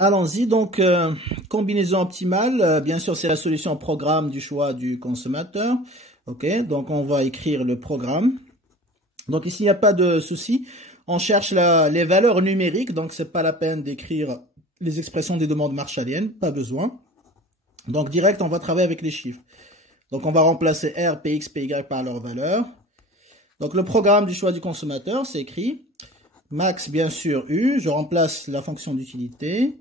Allons-y, donc combinaison optimale, bien sûr c'est la solution au programme du choix du consommateur. Ok, donc on va écrire le programme. Donc ici il n'y a pas de souci, on cherche les valeurs numériques, donc c'est pas la peine d'écrire les expressions des demandes marshalliennes, pas besoin. Donc direct on va travailler avec les chiffres. Donc on va remplacer R, Px, Py par leurs valeurs. Donc le programme du choix du consommateur, c'est écrit max bien sûr U, je remplace la fonction d'utilité.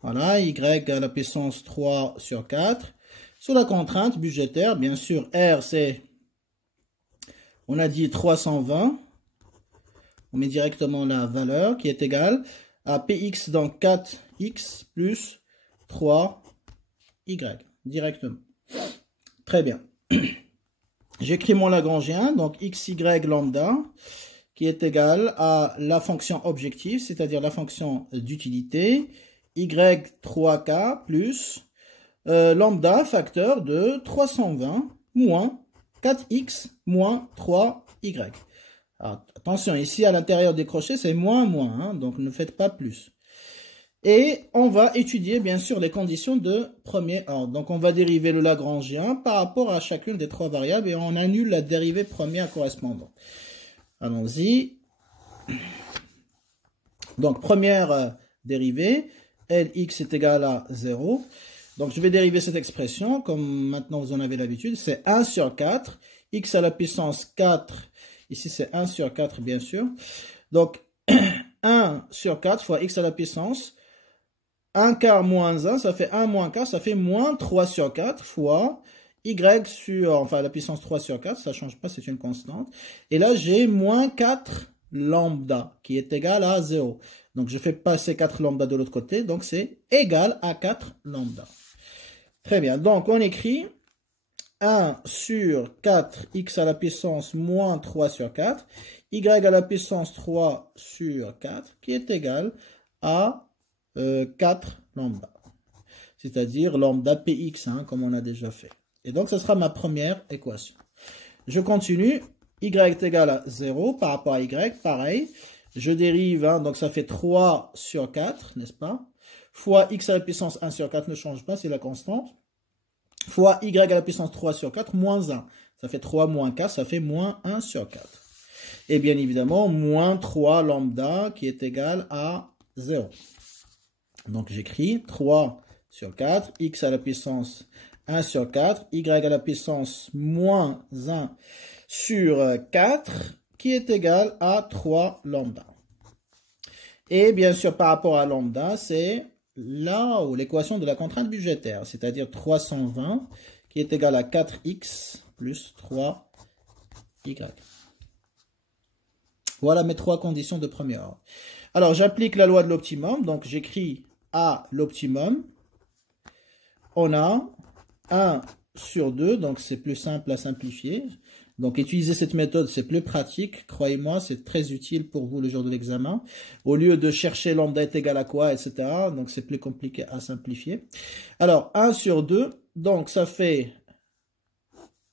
Voilà, y à la puissance 3 sur 4. Sur la contrainte budgétaire, bien sûr, R, c'est, on a dit 320. On met directement la valeur qui est égale à Px, donc 4x plus 3y, directement. Très bien. J'écris mon Lagrangien, donc xy lambda, qui est égal à la fonction objective, c'est-à-dire la fonction d'utilité, y3k plus lambda facteur de 320 moins 4x moins 3y. Alors, attention, ici à l'intérieur des crochets, c'est moins, hein, donc ne faites pas plus. Et on va étudier bien sûr les conditions de premier ordre. Donc on va dériver le Lagrangien par rapport à chacune des trois variables et on annule la dérivée première correspondante. Allons-y. Donc première dérivée, Lx est égal à 0. Donc je vais dériver cette expression, comme maintenant vous en avez l'habitude, c'est 1 sur 4, x à la puissance 4, ici c'est 1 sur 4 bien sûr. Donc 1 sur 4 fois x à la puissance 1 quart moins 1, ça fait 1 moins quart, ça fait moins 3 sur 4 fois y sur, enfin la puissance 3 sur 4, ça ne change pas, c'est une constante. Et là j'ai moins 4 lambda qui est égal à 0. Donc je fais passer 4 lambda de l'autre côté, donc c'est égal à 4 lambda. Très bien, donc on écrit 1 sur 4 x à la puissance moins 3 sur 4, y à la puissance 3 sur 4 qui est égal à 4 lambda, c'est-à-dire lambda px, hein, comme on a déjà fait. Et donc, ce sera ma première équation. Je continue, y est égal à 0 par rapport à y, pareil. Je dérive, hein, donc ça fait 3 sur 4, n'est-ce pas? Fois x à la puissance 1 sur 4 ne change pas, c'est la constante. Fois y à la puissance 3 sur 4, moins 1. Ça fait 3 moins 4, ça fait moins 1 sur 4. Et bien évidemment, moins 3 lambda qui est égal à 0. Donc j'écris 3 sur 4, x à la puissance 1 sur 4, y à la puissance moins 1 sur 4, qui est égal à 3 lambda. Et bien sûr, par rapport à lambda, c'est là où l'équation de la contrainte budgétaire, c'est-à-dire 320, qui est égal à 4x plus 3y. Voilà mes trois conditions de premier ordre. Alors, j'applique la loi de l'optimum, donc j'écris à l'optimum, on a 1 sur 2, donc c'est plus simple à simplifier. Donc utiliser cette méthode, c'est plus pratique, croyez-moi, c'est très utile pour vous le jour de l'examen. Au lieu de chercher lambda est égal à quoi, etc. Donc c'est plus compliqué à simplifier. Alors 1 sur 2, donc ça fait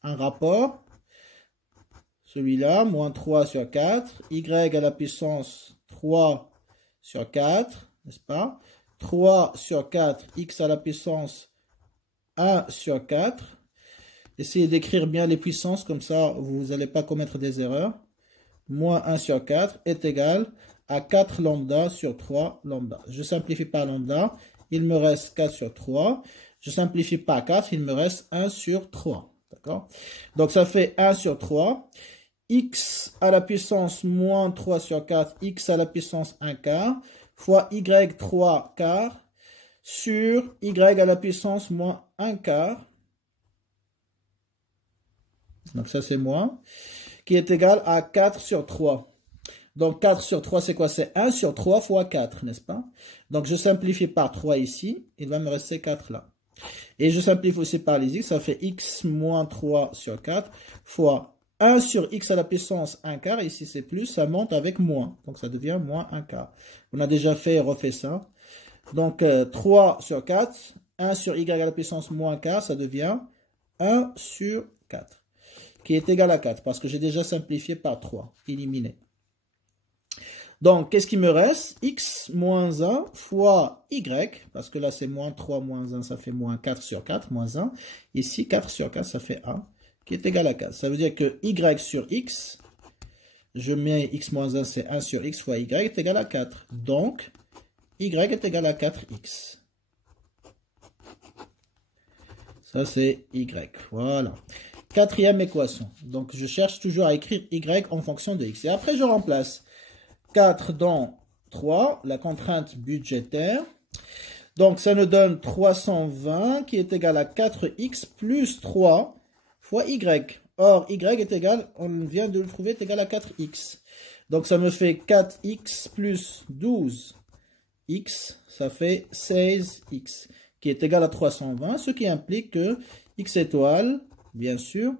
un rapport, celui-là, moins 3 sur 4, y à la puissance 3 sur 4, n'est-ce pas? 3 sur 4, x à la puissance 1 sur 4. Essayez d'écrire bien les puissances, comme ça vous n'allez pas commettre des erreurs. Moins 1 sur 4 est égal à 4 lambda sur 3 lambda. Je simplifie par lambda, il me reste 4 sur 3. Je simplifie par 4, il me reste 1 sur 3. D'accord? Donc ça fait 1 sur 3. X à la puissance moins 3 sur 4, x à la puissance 1 quart, fois y3 quart sur y à la puissance moins 1 quart. Donc ça c'est moins, qui est égal à 4 sur 3. Donc 4 sur 3 c'est quoi? C'est 1 sur 3 fois 4, n'est-ce pas? Donc je simplifie par 3 ici, il va me rester 4 là. Et je simplifie aussi par les x, ça fait x moins 3 sur 4 fois 1 sur x à la puissance 1 quart, ici c'est plus, ça monte avec moins, donc ça devient moins 1 quart. On a déjà fait et refait ça. Donc 3 sur 4, 1 sur y à la puissance moins 1 quart, ça devient 1 sur 4, qui est égal à 4, parce que j'ai déjà simplifié par 3, éliminé. Donc, qu'est-ce qui me reste? X moins 1 fois Y, parce que là, c'est moins 3 moins 1, ça fait moins 4 sur 4, moins 1. Ici, 4 sur 4, ça fait 1, qui est égal à 4. Ça veut dire que Y sur X, je mets X moins 1, c'est 1 sur X fois Y est égal à 4. Donc, Y est égal à 4X. Ça, c'est Y. Voilà. Quatrième équation. Donc, je cherche toujours à écrire Y en fonction de X. Et après, je remplace 4 dans 3, la contrainte budgétaire. Donc, ça nous donne 320 qui est égal à 4x plus 3 fois y. Or, y est égal, on vient de le trouver, est égal à 4x. Donc, ça me fait 4x plus 12x, ça fait 16x, qui est égal à 320, ce qui implique que x étoile, bien sûr,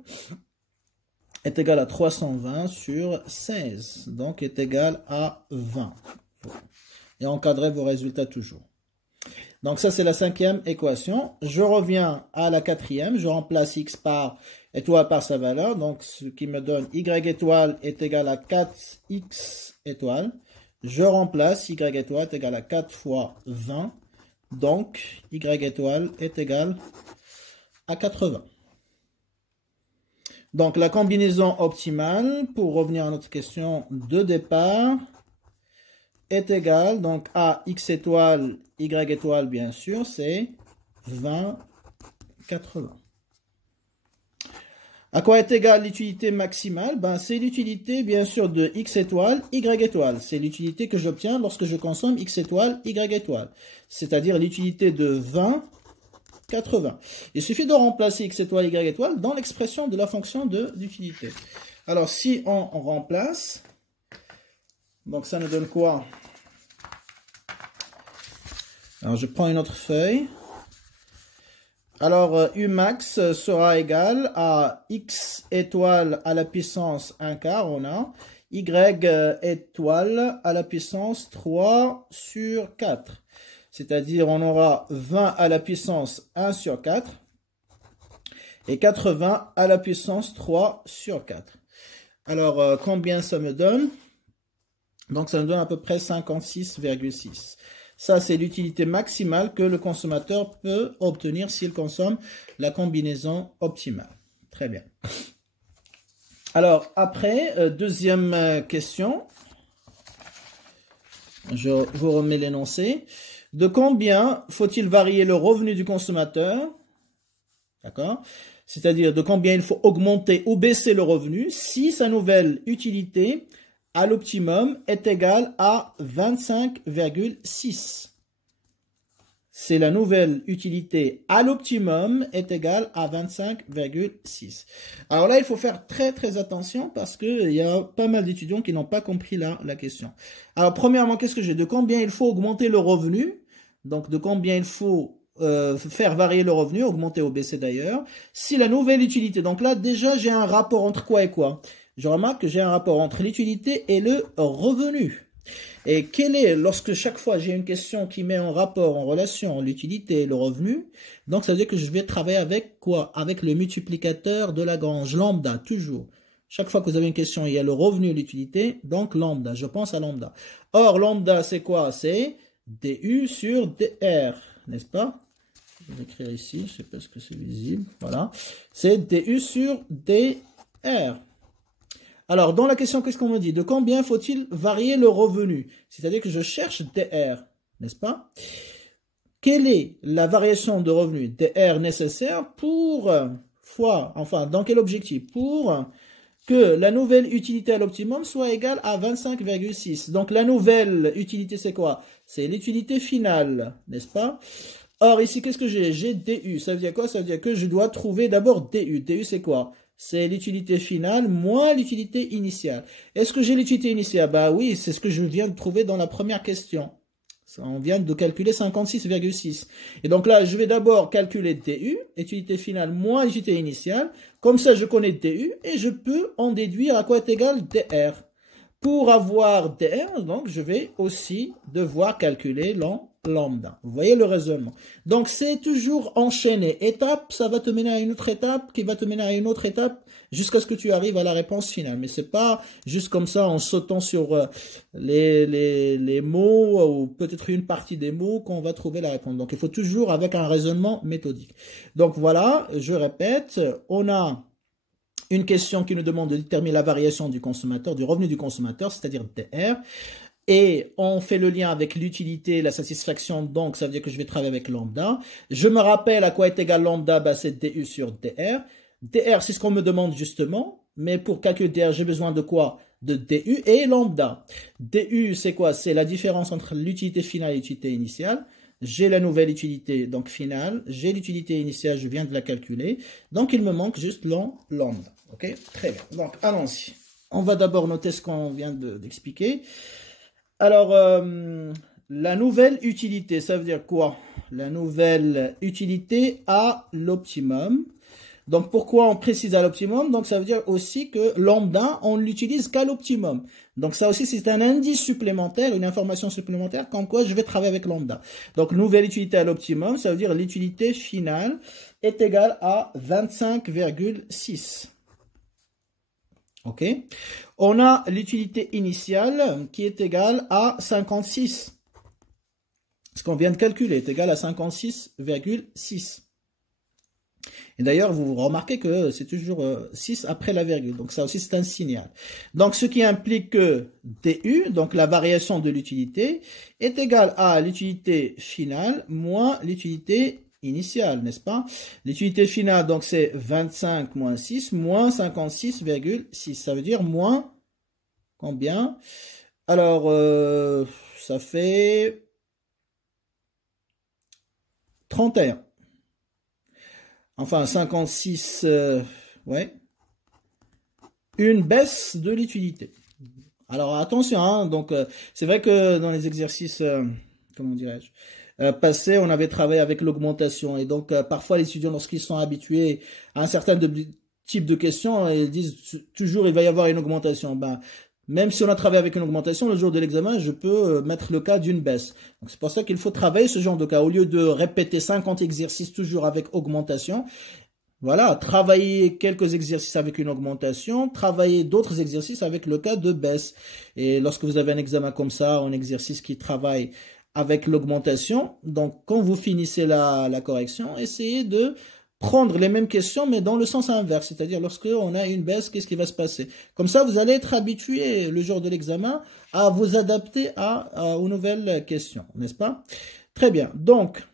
est égal à 320 sur 16, donc est égal à 20. Et encadrez vos résultats toujours. Donc ça, c'est la cinquième équation. Je reviens à la quatrième, je remplace x par étoile par sa valeur, donc ce qui me donne y étoile est égal à 4x étoile. Je remplace y étoile est égal à 4 fois 20, donc y étoile est égal à 80. Donc, la combinaison optimale, pour revenir à notre question de départ, est égale donc à x étoile, y étoile, bien sûr, c'est 20, 80. À quoi est égale l'utilité maximale? Ben, c'est l'utilité, bien sûr, de x étoile, y étoile. C'est l'utilité que j'obtiens lorsque je consomme x étoile, y étoile. C'est-à-dire l'utilité de 20, 80. Il suffit de remplacer x étoile, y étoile dans l'expression de la fonction d'utilité. Alors, si on remplace, donc ça nous donne quoi? Alors, je prends une autre feuille. Alors, U max sera égal à x étoile à la puissance 1 quart, on a y étoile à la puissance 3 sur 4. C'est-à-dire, on aura 20 à la puissance 1 sur 4 et 80 à la puissance 3 sur 4. Alors, combien ça me donne? Donc, ça me donne à peu près 56,6. Ça, c'est l'utilité maximale que le consommateur peut obtenir s'il consomme la combinaison optimale. Très bien. Alors, après, deuxième question. Je vous remets l'énoncé. De combien faut-il varier le revenu du consommateur? D'accord? C'est-à-dire de combien il faut augmenter ou baisser le revenu si sa nouvelle utilité à l'optimum est égale à 25,6. C'est la nouvelle utilité à l'optimum est égale à 25,6. Alors là, il faut faire très très attention parce qu'il y a pas mal d'étudiants qui n'ont pas compris la question. Alors premièrement, qu'est-ce que j'ai? De combien il faut augmenter le revenu? Donc de combien il faut faire varier le revenu, augmenter ou baisser d'ailleurs. Si la nouvelle utilité, donc là déjà j'ai un rapport entre quoi et quoi? Je remarque que j'ai un rapport entre l'utilité et le revenu. Et quel est, lorsque chaque fois j'ai une question qui met en rapport, en relation, l'utilité et le revenu, donc ça veut dire que je vais travailler avec quoi? Avec le multiplicateur de Lagrange, lambda, toujours. Chaque fois que vous avez une question, il y a le revenu et l'utilité, donc lambda, je pense à lambda. Or, lambda, c'est quoi? C'est du sur dr, n'est-ce pas? Je vais l'écrire ici, je ne sais pas ce que c'est visible, voilà. C'est du sur dr. Alors, dans la question, qu'est-ce qu'on me dit? De combien faut-il varier le revenu? C'est-à-dire que je cherche DR, n'est-ce pas? Quelle est la variation de revenu DR nécessaire pour dans quel objectif? Pour que la nouvelle utilité à l'optimum soit égale à 25,6. Donc, la nouvelle utilité, c'est quoi? C'est l'utilité finale, n'est-ce pas? Or, ici, qu'est-ce que j'ai? J'ai DU. Ça veut dire quoi? Ça veut dire que je dois trouver d'abord DU. DU, c'est quoi? C'est l'utilité finale moins l'utilité initiale. Est-ce que j'ai l'utilité initiale? Bah oui, c'est ce que je viens de trouver dans la première question. On vient de calculer 56,6. Et donc là, je vais d'abord calculer DU, utilité finale moins utilité initiale. Comme ça, je connais DU et je peux en déduire à quoi est égal DR. Pour avoir DR, donc, je vais aussi devoir calculer lambda. Vous voyez le raisonnement. Donc, c'est toujours enchaîné. Étape, ça va te mener à une autre étape, qui va te mener à une autre étape, jusqu'à ce que tu arrives à la réponse finale. Mais c'est pas juste comme ça, en sautant sur les mots, ou peut-être une partie des mots, qu'on va trouver la réponse. Donc, il faut toujours avec un raisonnement méthodique. Donc, voilà, je répète, on a une question qui nous demande de déterminer la variation du consommateur, du revenu du consommateur, c'est-à-dire DR. Et on fait le lien avec l'utilité, la satisfaction, donc ça veut dire que je vais travailler avec lambda. Je me rappelle à quoi est égal lambda, bah, c'est DU sur DR. DR, c'est ce qu'on me demande justement, mais pour calculer DR, j'ai besoin de quoi? De DU et lambda. DU, c'est quoi? C'est la différence entre l'utilité finale et l'utilité initiale. J'ai la nouvelle utilité, donc finale. J'ai l'utilité initiale, je viens de la calculer. Donc, il me manque juste lambda. Ok? Très bien. Donc, allons-y. On va d'abord noter ce qu'on vient d'expliquer. Alors, la nouvelle utilité, ça veut dire quoi? La nouvelle utilité à l'optimum. Donc, pourquoi on précise à l'optimum? Donc, ça veut dire aussi que lambda, on l'utilise qu'à l'optimum. Donc, ça aussi, c'est un indice supplémentaire, une information supplémentaire, comme quoi je vais travailler avec lambda. Donc, nouvelle utilité à l'optimum, ça veut dire l'utilité finale est égale à 25,6. OK? On a l'utilité initiale qui est égale à 56. Ce qu'on vient de calculer est égal à 56,6. Et d'ailleurs, vous remarquez que c'est toujours 6 après la virgule. Donc ça aussi, c'est un signal. Donc ce qui implique que DU, donc la variation de l'utilité, est égale à l'utilité finale moins l'utilité initiale, n'est-ce pas? L'utilité finale, donc c'est 25 moins 6, moins 56,6. Ça veut dire moins combien? Alors, ça fait 31. Enfin, 56, ouais. Une baisse de l'utilité. Alors, attention, hein, donc, c'est vrai que dans les exercices, comment dirais-je, passé, on avait travaillé avec l'augmentation. Et donc, parfois, les étudiants, lorsqu'ils sont habitués à un certain type de questions, ils disent toujours, il va y avoir une augmentation. Ben, même si on a travaillé avec une augmentation, le jour de l'examen, je peux mettre le cas d'une baisse. Donc, c'est pour ça qu'il faut travailler ce genre de cas. Au lieu de répéter 50 exercices toujours avec augmentation, voilà, travailler quelques exercices avec une augmentation, travailler d'autres exercices avec le cas de baisse. Et lorsque vous avez un examen comme ça, un exercice qui travaille avec l'augmentation, donc quand vous finissez la correction, essayez de prendre les mêmes questions, mais dans le sens inverse, c'est-à-dire lorsque on a une baisse, qu'est-ce qui va se passer? Comme ça, vous allez être habitué le jour de l'examen à vous adapter aux nouvelles questions, n'est-ce pas? Très bien, donc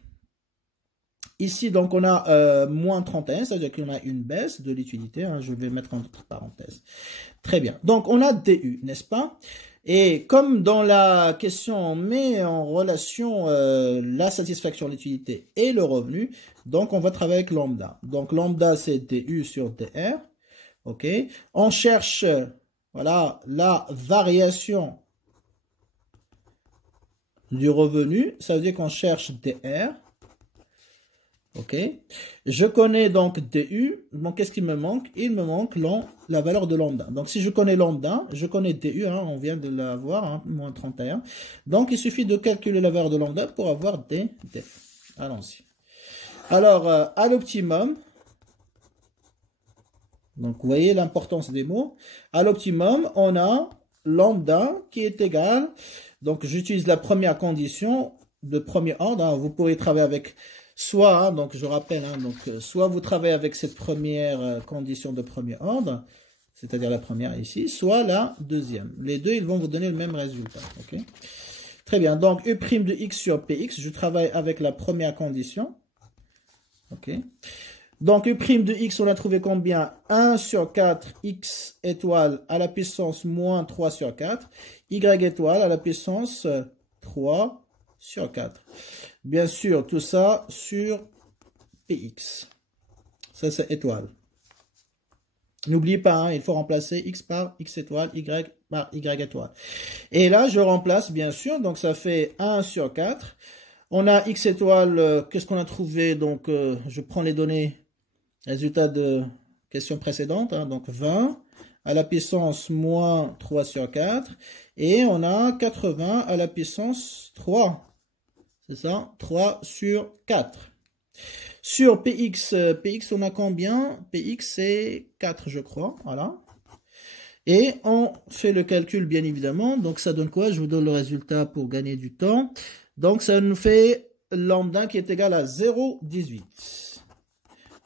ici, donc on a moins 31, c'est-à-dire qu'on a une baisse de l'utilité, hein, je vais mettre entre parenthèses. Très bien, donc on a DU, n'est-ce pas? Et comme dans la question, on met en relation la satisfaction, l'utilité et le revenu, donc on va travailler avec lambda. Donc lambda, c'est DU sur DR. OK. On cherche, voilà, la variation du revenu. Ça veut dire qu'on cherche DR. OK. Je connais donc DU. Donc, qu'est-ce qu'il me manque? Il me manque la valeur de lambda. Donc, si je connais lambda, je connais DU. Hein, on vient de l'avoir, hein, moins 31. Donc, il suffit de calculer la valeur de lambda pour avoir df. Allons-y. Alors, à l'optimum, donc vous voyez l'importance des mots. À l'optimum, on a lambda qui est égal. Donc, j'utilise la première condition de premier ordre. Hein, vous pourrez travailler avec... Soit, hein, donc je rappelle, hein, donc, soit vous travaillez avec cette première condition de premier ordre, c'est-à-dire la première ici, soit la deuxième. Les deux, ils vont vous donner le même résultat. Okay. Très bien, donc U' de x sur px, je travaille avec la première condition. Okay. Donc U' de x, on a trouvé combien? 1 sur 4 x étoile à la puissance moins 3 sur 4, y étoile à la puissance 3 sur 4. Bien sûr, tout ça sur Px. Ça, c'est étoile. N'oubliez pas, hein, il faut remplacer x par x étoile, y par y étoile. Et là, je remplace, bien sûr, donc ça fait 1 sur 4. On a x étoile, qu'est-ce qu'on a trouvé? Donc, je prends les données, résultat de question précédente, hein, donc 20 à la puissance moins 3 sur 4. Et on a 80 à la puissance 3. C'est ça, 3 sur 4. Sur Px, Px on a combien? Px c'est 4 je crois, voilà. Et on fait le calcul bien évidemment, donc ça donne quoi? Je vous donne le résultat pour gagner du temps. Donc ça nous fait lambda qui est égal à 0,18.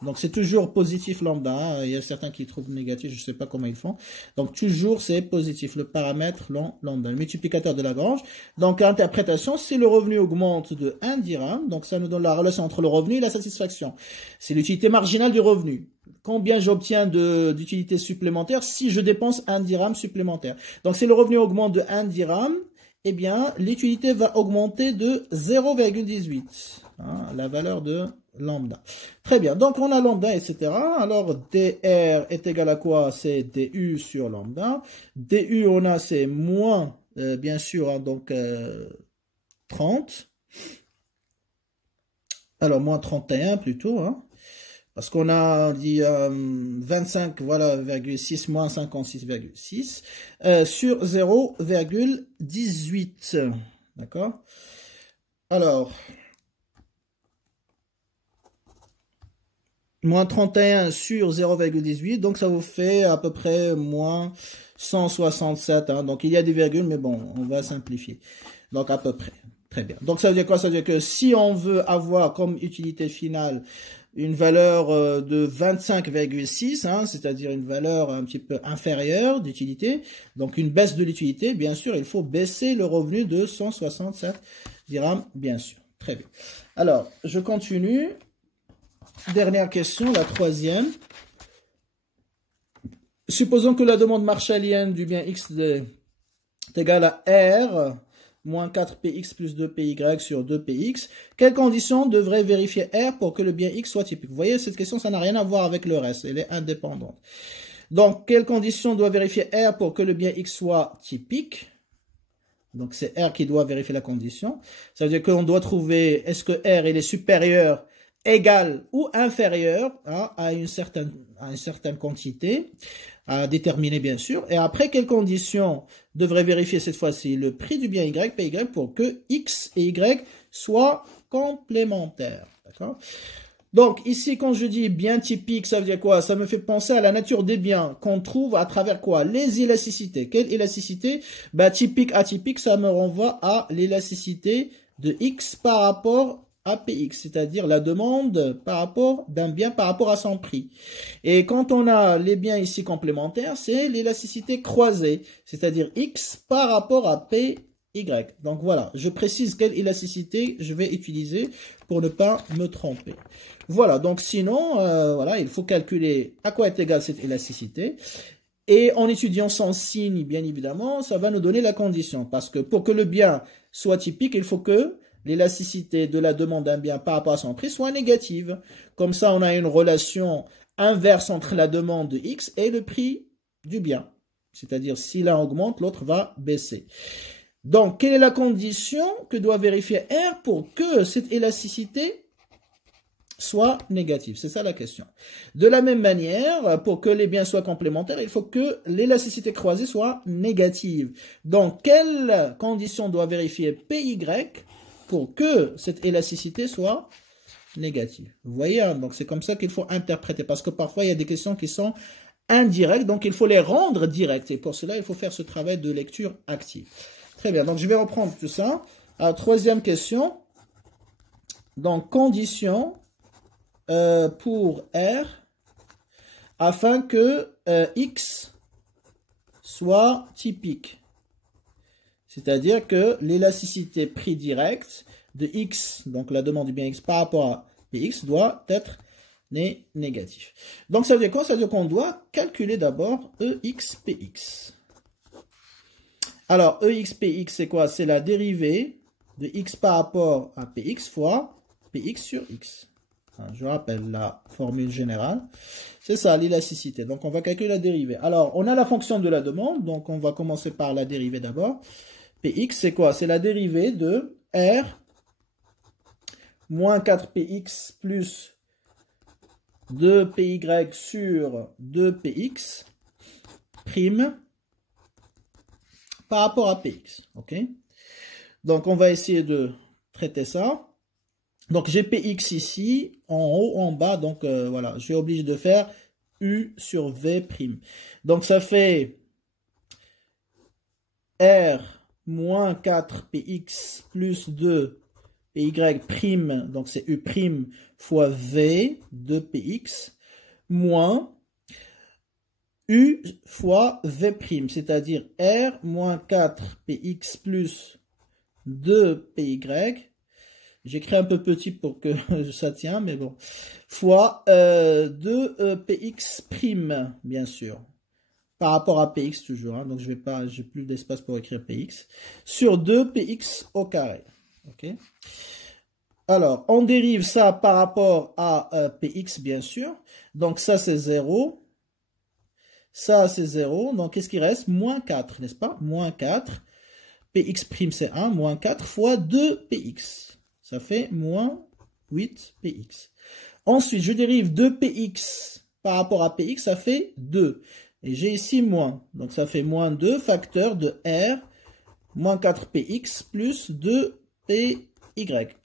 Donc c'est toujours positif lambda, hein. Il y a certains qui trouvent négatif, je ne sais pas comment ils font. Donc toujours c'est positif, le paramètre lambda, le multiplicateur de Lagrange. Donc interprétation, si le revenu augmente de 1 dirham, donc ça nous donne la relation entre le revenu et la satisfaction. C'est l'utilité marginale du revenu. Combien j'obtiens d'utilité supplémentaire si je dépense 1 dirham supplémentaire. Donc si le revenu augmente de 1 dirham, eh bien l'utilité va augmenter de 0,18. Hein, la valeur de lambda. Très bien, donc on a lambda, etc. Alors dr est égal à quoi? C'est du sur lambda. Du on a c'est moins, bien sûr, hein, donc 30. Alors moins 31 plutôt, hein, parce qu'on a dit 25, voilà, 6 moins 56,6 sur 0,18. D'accord? Alors, moins 31 sur 0,18, donc ça vous fait à peu près moins 167. Hein, donc il y a des virgules, mais bon, on va simplifier. Donc à peu près. Très bien. Donc ça veut dire quoi? Ça veut dire que si on veut avoir comme utilité finale une valeur de 25,6, hein, c'est-à-dire une valeur un petit peu inférieure d'utilité, donc une baisse de l'utilité, bien sûr, il faut baisser le revenu de 167 dirhams, bien sûr. Très bien. Alors, je continue. Dernière question, la troisième. Supposons que la demande marshallienne du bien X est égale à R moins 4Px plus 2Py sur 2Px. Quelles conditions devrait vérifier R pour que le bien X soit typique? Vous voyez, cette question, ça n'a rien à voir avec le reste. Elle est indépendante. Donc, quelles conditions doit vérifier R pour que le bien X soit typique? Donc, c'est R qui doit vérifier la condition. Ça veut dire qu'on doit trouver, est-ce que R il est supérieur, égal ou inférieur, hein, à une certaine quantité à déterminer bien sûr. Et après, quelles conditions devrait vérifier cette fois-ci le prix du bien Y, PY, pour que X et Y soient complémentaires. D'accord? Donc ici, quand je dis bien typique, ça veut dire quoi? Ça me fait penser à la nature des biens qu'on trouve à travers quoi? Les élasticités. Quelle élasticité? Bah, typique, atypique, ça me renvoie à l'élasticité de X par rapport à Px, c'est-à-dire la demande par rapport d'un bien par rapport à son prix. Et quand on a les biens ici complémentaires, c'est l'élasticité croisée, c'est-à-dire X par rapport à Py. Donc voilà, je précise quelle élasticité je vais utiliser pour ne pas me tromper. Voilà, donc sinon, voilà, il faut calculer à quoi est égale cette élasticité. Et en étudiant son signe, bien évidemment, ça va nous donner la condition. Parce que pour que le bien soit typique, il faut que l'élasticité de la demande d'un bien par rapport à son prix soit négative. Comme ça, on a une relation inverse entre la demande de X et le prix du bien. C'est-à-dire, si l'un augmente, l'autre va baisser. Donc, quelle est la condition que doit vérifier R pour que cette élasticité soit négative? C'est ça la question. De la même manière, pour que les biens soient complémentaires, il faut que l'élasticité croisée soit négative. Donc, quelle condition doit vérifier PY pour que cette élasticité soit négative? Vous voyez, hein, donc c'est comme ça qu'il faut interpréter, parce que parfois il y a des questions qui sont indirectes, donc il faut les rendre directes, et pour cela il faut faire ce travail de lecture active. Très bien, donc je vais reprendre tout ça. Alors, troisième question, donc condition pour R afin que X soit typique. C'est-à-dire que l'élasticité prix direct de X, donc la demande du bien X par rapport à Px, doit être négatif. Donc ça veut dire quoi? Ça veut dire qu'on doit calculer d'abord EXPX. Alors EXPX c'est quoi? C'est la dérivée de X par rapport à Px fois Px sur X. Je rappelle la formule générale. C'est ça, l'élasticité. Donc on va calculer la dérivée. Alors on a la fonction de la demande, donc on va commencer par la dérivée d'abord. Px, c'est quoi? C'est la dérivée de R moins 4Px plus 2Py sur 2Px prime par rapport à Px. Ok? Donc, on va essayer de traiter ça. Donc j'ai Px ici, en haut, en bas, donc voilà, je suis obligé de faire U sur V'. Donc ça fait R moins 4 Px plus 2 Py', donc c'est U' fois V de Px, moins U fois V', c'est-à-dire R moins 4 Px plus 2 Py', j'écris un peu petit pour que ça tient, mais bon, fois 2 Px', bien sûr, par rapport à Px toujours, hein, donc je vais pas, j'ai plus d'espace pour écrire Px, sur 2 Px au carré. Ok. Alors, on dérive ça par rapport à Px, bien sûr, donc ça c'est 0, ça c'est 0, donc qu'est-ce qui reste? Moins 4, n'est-ce pas? Moins 4, Px' c'est 1, moins 4 fois 2 Px. Ça fait moins 8 Px. Ensuite, je dérive 2 Px par rapport à Px, ça fait 2. Et j'ai ici moins. Donc ça fait moins 2 facteur de R moins 4 Px plus 2 Py.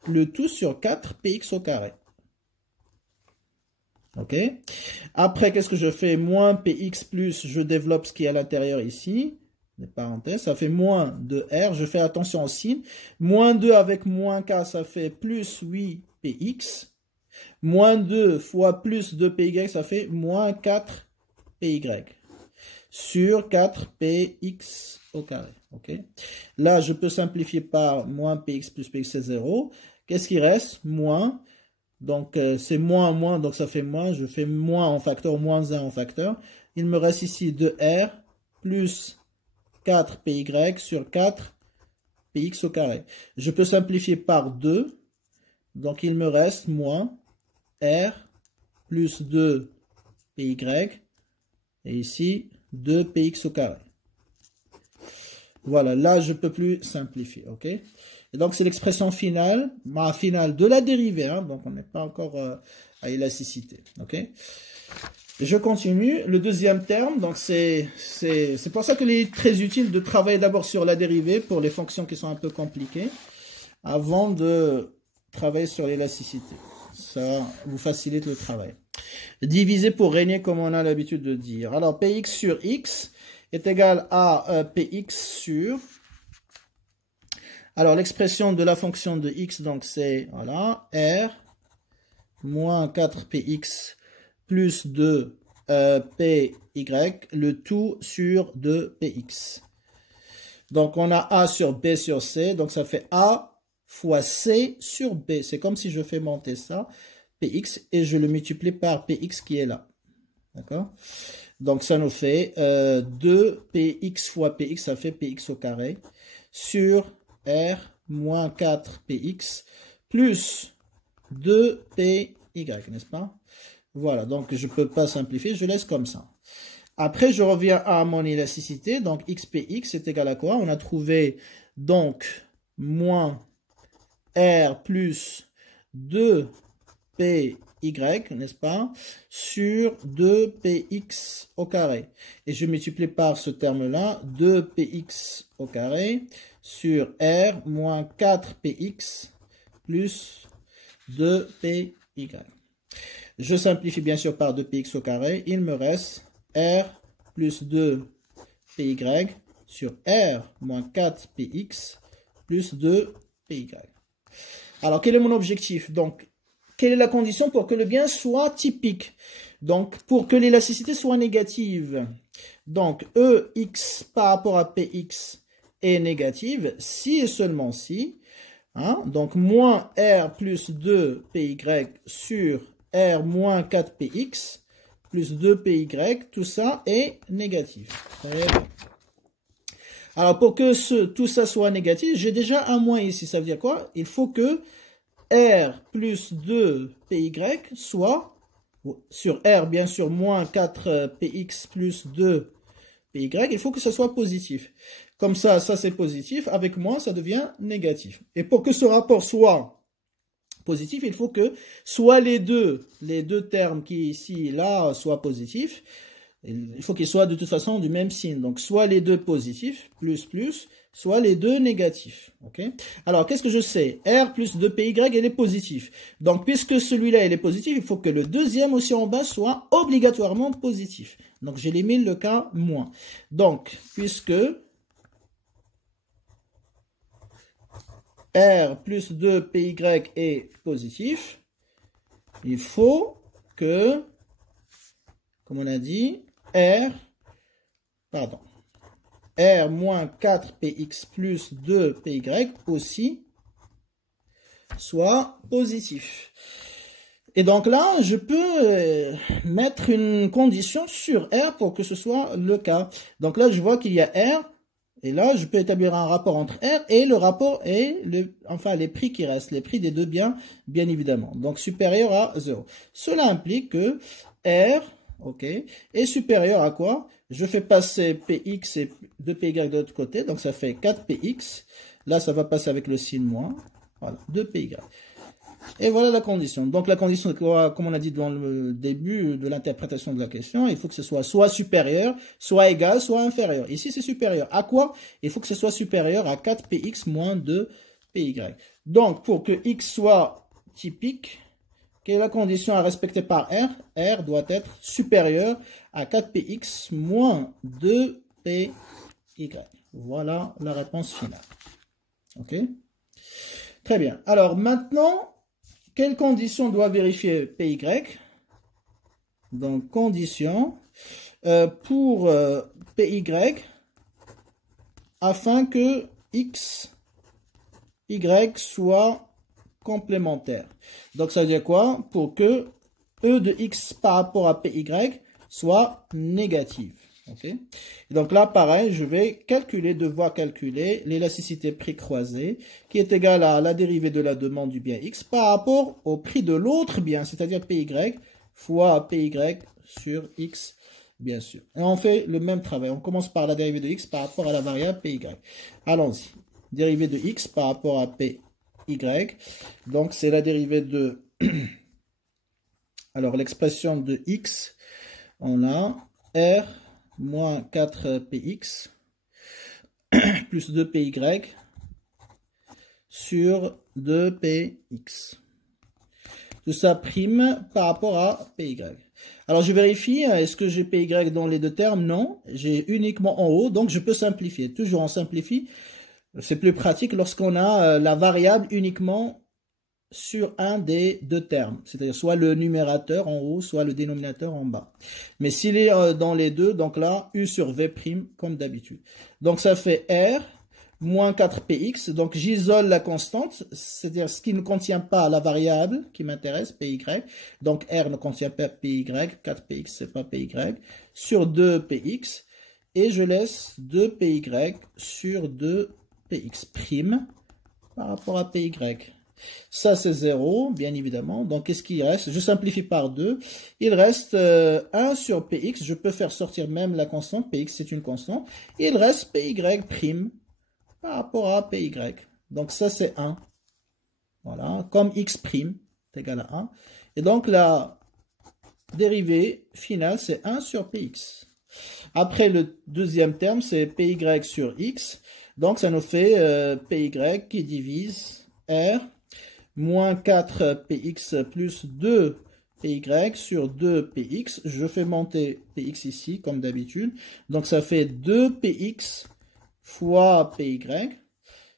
Le tout sur 4 Px au carré. Ok. Après, qu'est-ce que je fais? Moins Px plus, je développe ce qui est à l'intérieur ici. Les parenthèses, ça fait moins 2R, je fais attention au signe. Moins 2 avec moins K, ça fait plus 8 Px. Moins 2 fois plus 2 Py, ça fait moins 4 Py. Sur 4 Px au carré. Okay. Là, je peux simplifier par moins Px plus Px, c'est 0. Qu'est-ce qui reste? Moins. Donc, c'est moins, moins, donc ça fait moins. Je fais moins en facteur, moins 1 en facteur. Il me reste ici 2R plus 4 Py sur 4 Px au carré. Je peux simplifier par 2. Donc, il me reste moins R plus 2 Py. Et ici, 2 Px au carré. Voilà, là, je ne peux plus simplifier. Ok. Et donc, c'est l'expression finale, finale de la dérivée. Hein, donc, on n'est pas encore à élasticité. Ok. Je continue. Le deuxième terme, donc c'est pour ça qu'il est très utile de travailler d'abord sur la dérivée pour les fonctions qui sont un peu compliquées avant de travailler sur l'élasticité. Ça vous facilite le travail. Diviser pour régner comme on a l'habitude de dire. Alors Px sur x est égal à Px sur... Alors l'expression de la fonction de x, donc c'est voilà, R moins 4Px plus 2 Py, le tout sur 2 Px. Donc on a A sur B sur C, donc ça fait A fois C sur B. C'est comme si je fais monter ça, Px, et je le multiplie par Px qui est là. D'accord? Donc ça nous fait 2 Px fois Px, ça fait Px au carré, sur R moins 4 Px plus 2 Py, n'est-ce pas? Voilà, donc je ne peux pas simplifier, je laisse comme ça. Après, je reviens à mon élasticité, donc xpx est égal à quoi? On a trouvé donc moins R plus 2py, n'est-ce pas? Sur 2px au carré. Et je multiplie par ce terme-là, 2px au carré sur R moins 4px plus 2py. Je simplifie bien sûr par 2px au carré. Il me reste R plus 2py sur R moins 4px plus 2py. Alors, quel est mon objectif? Donc, quelle est la condition pour que le bien soit typique? Donc, pour que l'élasticité soit négative. Donc, Ex par rapport à Px est négative si et seulement si. Hein, donc, moins R plus 2py sur R moins 4px plus 2py, tout ça est négatif. Alors, pour que tout ça soit négatif, j'ai déjà un moins ici. Ça veut dire quoi? Il faut que R plus 2py soit, sur R, bien sûr, moins 4px plus 2py, il faut que ça soit positif. Comme ça c'est positif. Avec moins, ça devient négatif. Et pour que ce rapport soit positif, il faut que soit les deux termes qui ici, là, soient positifs. Il faut qu'ils soient de toute façon du même signe. Donc, soit les deux positifs, plus, soit les deux négatifs. Ok. Alors, qu'est-ce que je sais? R plus 2PY, il est positif. Donc, puisque celui-là, il est positif, il faut que le deuxième aussi en bas soit obligatoirement positif. Donc, j'élimine le cas moins. Donc, puisque R plus 2PY est positif, il faut que, comme on a dit, R moins 4px plus 2py aussi soit positif. Et donc là, je peux mettre une condition sur R pour que ce soit le cas. Donc là, je vois qu'il y a R, et là, je peux établir un rapport entre R et le rapport et les prix qui restent, les prix des deux biens, bien évidemment. Donc supérieur à 0. Cela implique que R, ok, est supérieur à quoi? Je fais passer Px et 2Py de l'autre côté, donc ça fait 4Px. Là, ça va passer avec le signe moins. Voilà, 2Py. Et voilà la condition. Donc la condition, comme on a dit dans le début de l'interprétation de la question, il faut que ce soit supérieur, soit égal, soit inférieur. Ici, c'est supérieur. À quoi? Il faut que ce soit supérieur à 4Px moins 2Py. Donc, pour que x soit typique, quelle est la condition à respecter par R? R doit être supérieur à 4Px moins 2Py. Voilà la réponse finale. OK? Très bien. Alors maintenant, quelle condition doit vérifier Py? Donc, condition pour Py afin que x, y soit complémentaire. Donc, ça veut dire quoi? Pour que E de x par rapport à Py soit négative. Okay. Et donc là, pareil, je vais devoir calculer l'élasticité prix croisé qui est égale à la dérivée de la demande du bien x par rapport au prix de l'autre bien, c'est-à-dire Py fois Py sur x, bien sûr. Et on fait le même travail. On commence par la dérivée de x par rapport à la variable Py. Allons-y. Dérivée de x par rapport à Py. Donc, c'est la dérivée de... Alors, l'expression de x, on a R moins 4px plus 2py sur 2px. Tout ça prime par rapport à py. Alors je vérifie, est-ce que j'ai py dans les deux termes? Non, j'ai uniquement en haut, donc je peux simplifier. Toujours on simplifie, c'est plus pratique lorsqu'on a la variable uniquement sur un des deux termes, c'est-à-dire soit le numérateur en haut, soit le dénominateur en bas. Mais s'il est dans les deux, donc là, U sur V prime, comme d'habitude. Donc ça fait R moins 4px, donc j'isole la constante, c'est-à-dire ce qui ne contient pas la variable qui m'intéresse, py, donc R ne contient pas py, 4px c'est pas py, sur 2px, et je laisse 2py sur 2px prime par rapport à py. Ça, c'est 0, bien évidemment. Donc, qu'est-ce qu'il reste? Je simplifie par 2. Il reste 1 sur Px. Je peux faire sortir même la constante. Px, c'est une constante. Il reste Py prime par rapport à Py. Donc, ça, c'est 1. Voilà. Comme x prime est égal à 1. Et donc, la dérivée finale, c'est 1 sur Px. Après, le deuxième terme, c'est Py sur x. Donc, ça nous fait Py qui divise R moins 4px plus 2py sur 2px. Je fais monter px ici, comme d'habitude. Donc, ça fait 2px fois py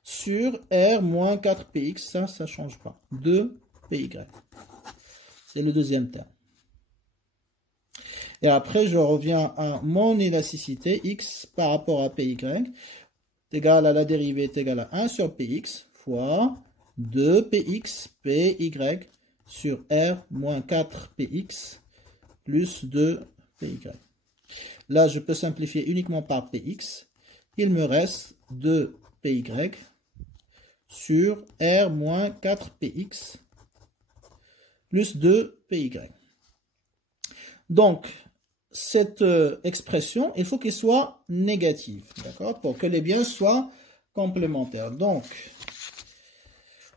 sur R moins 4px. Ça ne change pas. 2py. C'est le deuxième terme. Et après, je reviens à mon élasticité x par rapport à py. Égal à la dérivée est égal à 1 sur px fois 2px py sur R moins 4px plus 2py. Là, je peux simplifier uniquement par px. Il me reste 2py sur R moins 4px plus 2py. Donc, cette expression, il faut qu'elle soit négative, d'accord, pour que les biens soient complémentaires. Donc,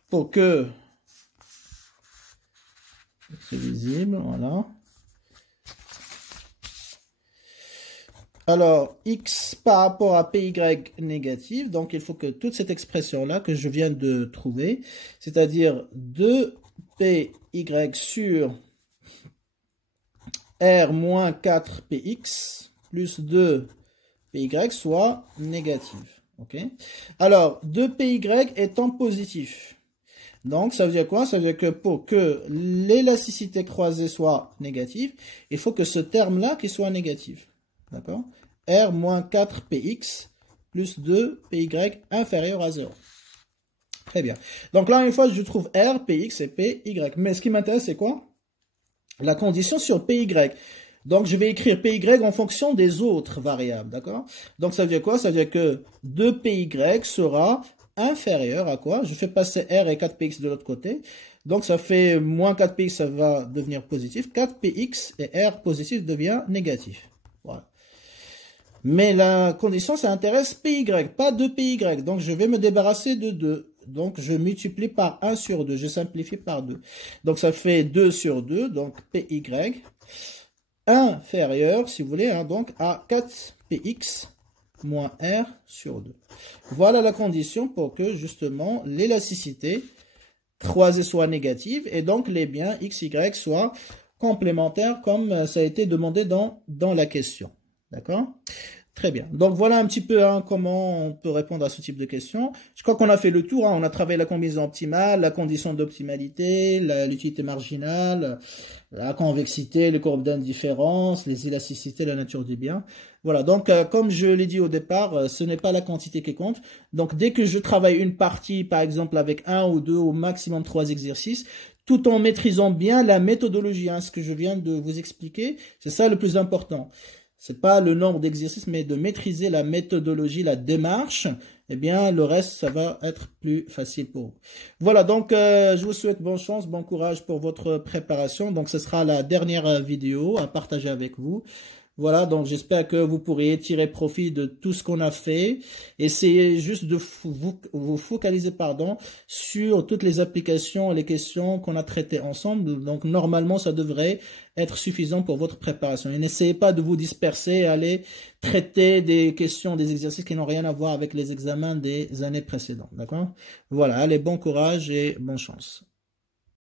pour que c'est visible, voilà. Alors, x par rapport à py négatif, donc il faut que toute cette expression-là que je viens de trouver, c'est-à-dire 2py sur r moins 4px plus 2py soit négative. Okay. Alors, 2py étant positif. Donc, ça veut dire quoi? Ça veut dire que pour que l'élasticité croisée soit négative, il faut que ce terme-là qui soit négatif. D'accord? R moins 4px plus 2py inférieur à 0. Très bien. Donc là, une fois, je trouve R, px et py. Mais ce qui m'intéresse, c'est quoi? La condition sur py. Donc, je vais écrire py en fonction des autres variables. D'accord? Donc, ça veut dire quoi? Ça veut dire que 2py sera inférieur à quoi? Je fais passer R et 4px de l'autre côté. Donc, ça fait moins 4px, ça va devenir positif. 4px et R positif devient négatif. Voilà. Mais la condition, ça intéresse py, pas 2py. Donc, je vais me débarrasser de 2. Donc, je multiplie par 1 sur 2. Je simplifie par 2. Donc, ça fait 2 sur 2. Donc, py inférieur, si vous voulez, hein, donc à 4px moins r sur 2. Voilà la condition pour que, justement, l'élasticité croisée soit négative et donc les biens x, y soient complémentaires comme ça a été demandé dans la question. D'accord? Très bien. Donc, voilà un petit peu comment on peut répondre à ce type de questions. Je crois qu'on a fait le tour. On a travaillé la combinaison optimale, la condition d'optimalité, l'utilité marginale, la convexité, les courbes d'indifférence, les élasticités, la nature du bien. Voilà. Donc, comme je l'ai dit au départ, ce n'est pas la quantité qui compte. Donc, dès que je travaille une partie, par exemple, avec 1 ou 2, au maximum 3 exercices, tout en maîtrisant bien la méthodologie, ce que je viens de vous expliquer, c'est ça le plus important. C'est pas le nombre d'exercices, mais de maîtriser la méthodologie, la démarche. Eh bien, le reste, ça va être plus facile pour vous. Voilà, donc je vous souhaite bonne chance, bon courage pour votre préparation. Donc, ce sera la dernière vidéo à partager avec vous. Voilà, donc j'espère que vous pourriez tirer profit de tout ce qu'on a fait. Essayez juste de vous focaliser sur toutes les applications et les questions qu'on a traitées ensemble. Donc normalement, ça devrait être suffisant pour votre préparation. Et n'essayez pas de vous disperser et aller traiter des questions, des exercices qui n'ont rien à voir avec les examens des années précédentes. D'accord? Voilà, allez, bon courage et bonne chance.